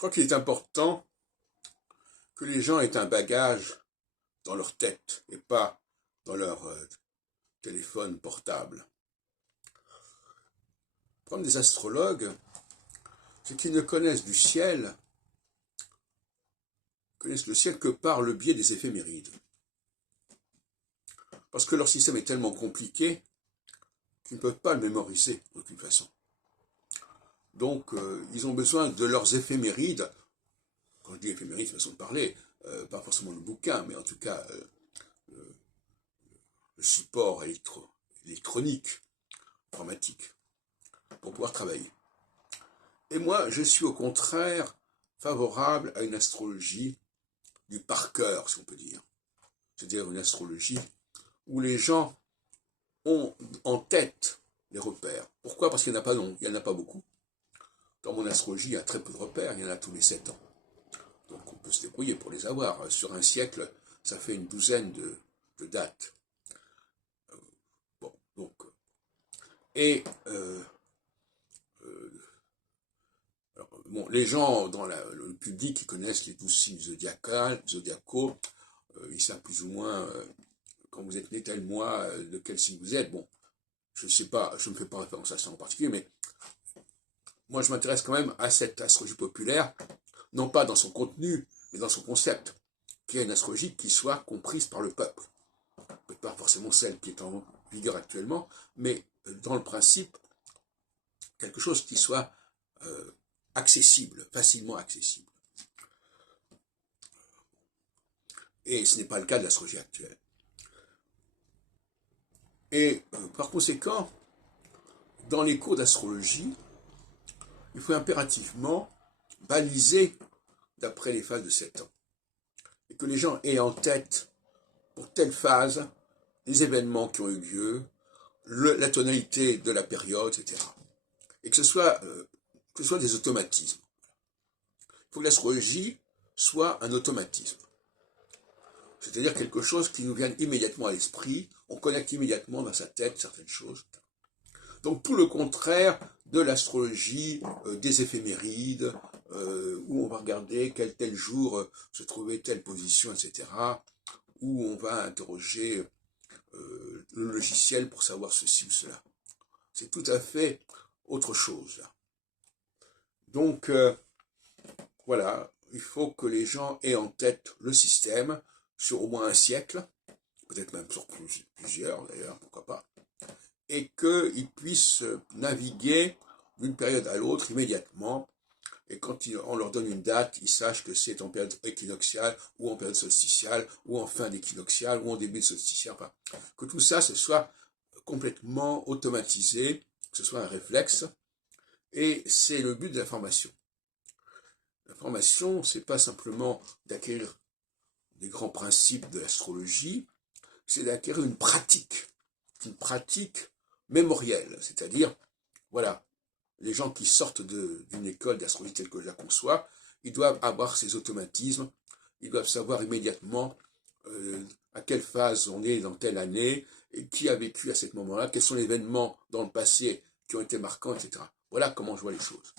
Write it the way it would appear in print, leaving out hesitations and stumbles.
crois qu'il est important que les gens aient un bagage dans leur tête et pas dans leur téléphone portable. Le problème des astrologues, c'est qu'ils ne connaissent le ciel que par le biais des éphémérides. Parce que leur système est tellement compliqué qu'ils ne peuvent pas le mémoriser de toute façon. Donc, ils ont besoin de leurs éphémérides. Quand je dis éphémérides, c'est une façon de parler, pas forcément le bouquin, mais en tout cas le support électronique, informatique, pour pouvoir travailler. Et moi, je suis au contraire favorable à une astrologie du par cœur, si on peut dire. C'est-à-dire une astrologie où les gens ont en tête les repères. Pourquoi? Parce qu'il n'y en a pas beaucoup. Dans mon astrologie, il y a très peu de repères, il y en a tous les 7 ans. Donc on peut se débrouiller pour les avoir. Sur un siècle, ça fait une douzaine de dates. Bon, donc... Et... bon, les gens dans le public qui connaissent les 12 signes zodiacaux, ils savent plus ou moins, quand vous êtes né tel mois, de quel signe vous êtes. Bon, je ne sais pas, je ne fais pas référence à ça en particulier, mais moi je m'intéresse quand même à cette astrologie populaire, non pas dans son contenu, mais dans son concept, qui est une astrologie qui soit comprise par le peuple. Peut-être pas forcément celle qui est en vigueur actuellement, mais dans le principe, quelque chose qui soit accessible, facilement accessible. Et ce n'est pas le cas de l'astrologie actuelle. Et par conséquent, dans les cours d'astrologie, il faut impérativement baliser d'après les phases de 7 ans. Et que les gens aient en tête, pour telle phase, les événements qui ont eu lieu, la tonalité de la période, etc. Et que ce soit des automatismes. Il faut que l'astrologie soit un automatisme. C'est-à-dire quelque chose qui nous vient immédiatement à l'esprit, on connecte immédiatement dans sa tête certaines choses. Donc tout le contraire de l'astrologie des éphémérides, où on va regarder quel tel jour se trouvait telle position, etc., où on va interroger le logiciel pour savoir ceci ou cela. C'est tout à fait autre chose. Donc, voilà, il faut que les gens aient en tête le système sur au moins un siècle, peut-être même sur plusieurs d'ailleurs, pourquoi pas, et qu'ils puissent naviguer d'une période à l'autre immédiatement, et quand on leur donne une date, ils sachent que c'est en période équinoxiale, ou en période solsticiale, ou en fin d'équinoxiale, ou en début de solsticiale, enfin, que tout ça ce soit complètement automatisé, que ce soit un réflexe, et c'est le but de la formation. La formation, c'est pas simplement d'acquérir des grands principes de l'astrologie, c'est d'acquérir une pratique mémorielle, c'est-à-dire, voilà, les gens qui sortent d'une école d'astrologie telle que je la conçois, ils doivent avoir ces automatismes, ils doivent savoir immédiatement à quelle phase on est dans telle année, et qui a vécu à ce moment-là, quels sont les événements dans le passé qui ont été marquants, etc. Voilà comment je vois les choses.